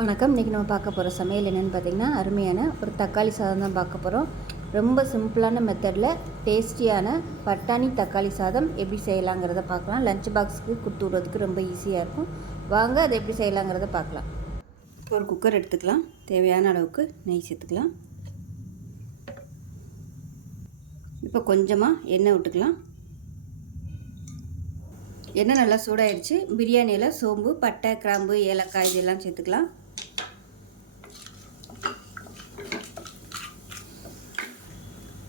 வணக்கம். இன்றைக்கி நம்ம பார்க்க போகிற சமையல் என்னென்னு பார்த்திங்கன்னா, அருமையான ஒரு தக்காளி சாதம் தான் பார்க்க போகிறோம். ரொம்ப சிம்பிளான மெத்தடில் டேஸ்டியான பட்டாணி தக்காளி சாதம் எப்படி செய்யலாங்கிறத பார்க்கலாம். லஞ்ச் பாக்ஸுக்கு கொடுத்து விடுறதுக்கு ரொம்ப ஈஸியாக இருக்கும். வாங்க அதை எப்படி செய்யலாங்கிறத பார்க்கலாம். ஒரு குக்கர் எடுத்துக்கலாம். தேவையான அளவுக்கு நெய் சேர்த்துக்கலாம். இப்போ கொஞ்சமாக எண்ணெய் விட்டுக்கலாம். எண்ணெய் நல்லா சூடாகிடுச்சு. பிரியாணியில் சோம்பு, பட்டை, கிராம்பு, ஏலக்காய் இதெல்லாம் சேர்த்துக்கலாம்.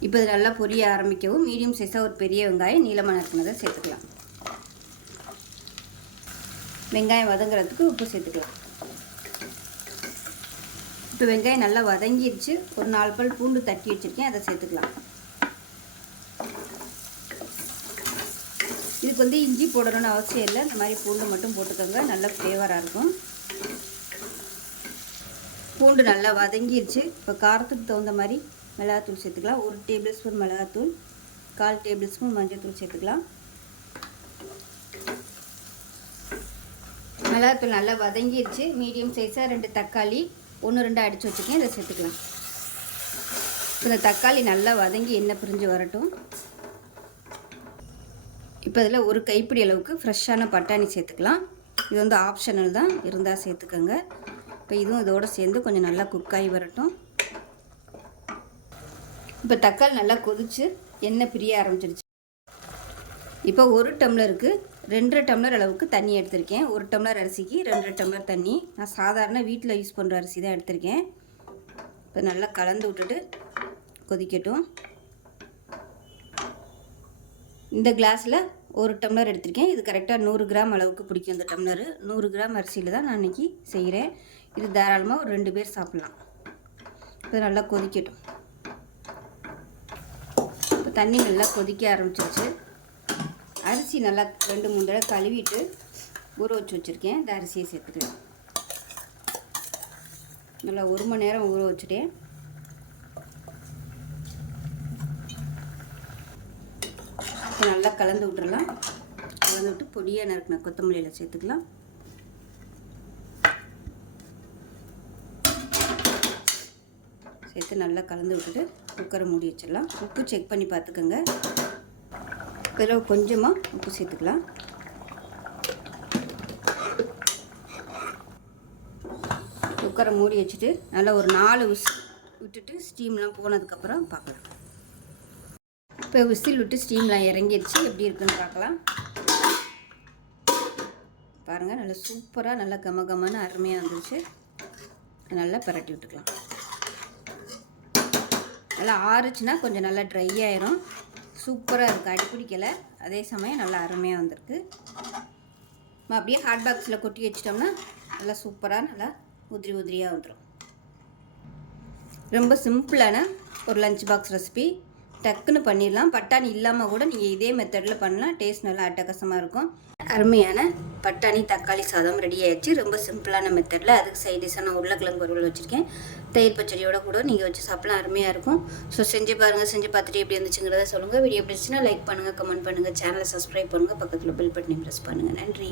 இப்போ இது நல்லா பொரிய ஆரம்பிக்கவும் மீடியம் சைஸாக ஒரு பெரிய வெங்காயம் நீளமாக நறுக்கினதை சேர்த்துக்கலாம். வெங்காயம் வதங்குறதுக்கு உப்பு சேர்த்துக்கலாம். இப்போ வெங்காயம் நல்லா வதங்கிடுச்சு. ஒரு 4 பல் பூண்டு தட்டி வச்சுருக்கேன், அதை சேர்த்துக்கலாம். இதுக்கு வந்து இஞ்சி போடணும்னு அவசியம் இல்லை. இந்த மாதிரி பூண்டு மட்டும் போட்டுக்கோங்க, நல்ல ஃப்ளேவராக இருக்கும். பூண்டு நல்லா வதங்கிடுச்சு. இப்போ காரத்துக்கு தகுந்த மாதிரி மிளகாத்தூள் சேர்த்துக்கலாம். 1 டேபிள் ஸ்பூன் மிளகாத்தூள், 1/4 டேபிள் ஸ்பூன் மஞ்சள்தூள் சேர்த்துக்கலாம். மிளகாத்தூள் நல்லா வதங்கிடுச்சு. மீடியம் சைஸாக 2 தக்காளி 1-2 அடித்து வச்சுருக்கேன், இதை சேர்த்துக்கலாம். இந்த தக்காளி நல்லா வதங்கி எண்ணெய் பிரிஞ்சு வரட்டும். இப்போ இதில் 1 கைப்பிடி அளவுக்கு ஃப்ரெஷ்ஷான பட்டாணி சேர்த்துக்கலாம். இது வந்து ஆப்ஷனல் தான், இருந்தால் சேர்த்துக்கோங்க. இப்போ இதுவும் இதோடு சேர்ந்து கொஞ்சம் நல்லா குக்காகி வரட்டும். இப்போ தக்காளி நல்லா கொதிச்சு எண்ணெய் பிரிய ஆரம்பிச்சிருச்சு. இப்போ 1 டம்ளருக்கு 2 டம்ளர் அளவுக்கு தண்ணி எடுத்திருக்கேன். 1 டம்ளர் அரிசிக்கு 2 டம்ளர் தண்ணி. நான் சாதாரண வீட்டில் யூஸ் பண்ணுற அரிசி தான் எடுத்திருக்கேன். இப்போ நல்லா கலந்து விட்டுட்டு கொதிக்கட்டும். இந்த கிளாஸில் 1 டம்ளர் எடுத்திருக்கேன். இது கரெக்டாக 100 கிராம் அளவுக்கு பிடிக்கும். இந்த டம்ளரு 100 கிராம் அரிசியில் தான் நான் இன்றைக்கி செய்கிறேன். இது தாராளமாக ஒரு 2 பேர் சாப்பிட்லாம். இப்போ நல்லா கொதிக்கட்டும். தண்ணி நல்லா கொதிக்க ஆரம்பிச்சிருச்சு. அரிசி நல்லா 2-3 தடவை கழுவிட்டு ஊற வச்சு வச்சுருக்கேன். இந்த அரிசியை சேர்த்துக்கலாம். நல்லா 1 மணி நேரம் ஊற வச்சுட்டேன். இப்போ நல்லா கலந்து விட்டுறலாம். கலந்து விட்டு பொடியாக நறுக்கின கொத்தமல்லியில் சேர்த்துக்கலாம். சேர்த்து நல்லா கலந்து விட்டுட்டு குக்கரை மூடி வச்சிடலாம். உப்பு செக் பண்ணி பார்த்துக்கோங்க. இதில் கொஞ்சமாக உப்பு சேர்த்துக்கலாம். குக்கரை மூடி வச்சுட்டு நல்லா ஒரு 4 விசில் விட்டுட்டு ஸ்டீம்லாம் போனதுக்கப்புறம் பார்க்கலாம். இப்போ விசில் விட்டு ஸ்டீம்லாம் இறங்கிடுச்சு. எப்படி இருக்குன்னு பார்க்கலாம். பாருங்கள், நல்லா சூப்பராக நல்லா கமகமான அருமையாக வந்துருச்சு. நல்லா பரட்டி விட்டுக்கலாம். நல்லா ஆறுச்சுன்னா கொஞ்சம் நல்லா ட்ரை ஆயிரும். சூப்பராக இருக்குது, அடிப்பிடிக்கலை. அதே சமயம் நல்லா அருமையாக வந்திருக்கு. நம்ம அப்படியே ஹாட் பாக்ஸில் கொட்டி வச்சிட்டோம்னா நல்லா சூப்பராக நல்லா உதிரியாக வந்துடும். ரொம்ப சிம்பிளான ஒரு லஞ்ச் பாக்ஸ் ரெசிபி. டக்குன்னு பண்ணிடலாம். பட்டாணி இல்லாமல் கூட நீங்கள் இதே மெத்தடில் பண்ணலாம். டேஸ்ட் நல்லா அட்டகாசமாக இருக்கும். அருமையான பட்டாணி தக்காளி சாதம் ரெடி ஆகிடுச்சு. ரொம்ப சிம்பிளான மெத்தடில். அதுக்கு சைட் டிஷ்ஷாக நான் உருளைக்கிழங்கு வறுவல் வச்சுருக்கேன். தயிர் பச்சடியோட கூட நீங்கள் வச்சு சாப்பிடலாம். அருமையாக இருக்கும். ஸோ செஞ்சு பாருங்கள். செஞ்சு பார்த்துட்டு எப்படி இருந்துச்சுங்கிறத சொல்லுங்கள். வீடியோ பிடிச்சுன்னா லைக் பண்ணுங்கள், கமெண்ட் பண்ணுங்கள், சேனலை சப்ஸ்கிரைப் பண்ணுங்கள், பக்கத்தில் பெல் பட்டனை ப்ரெஸ் பண்ணுங்கள். நன்றி.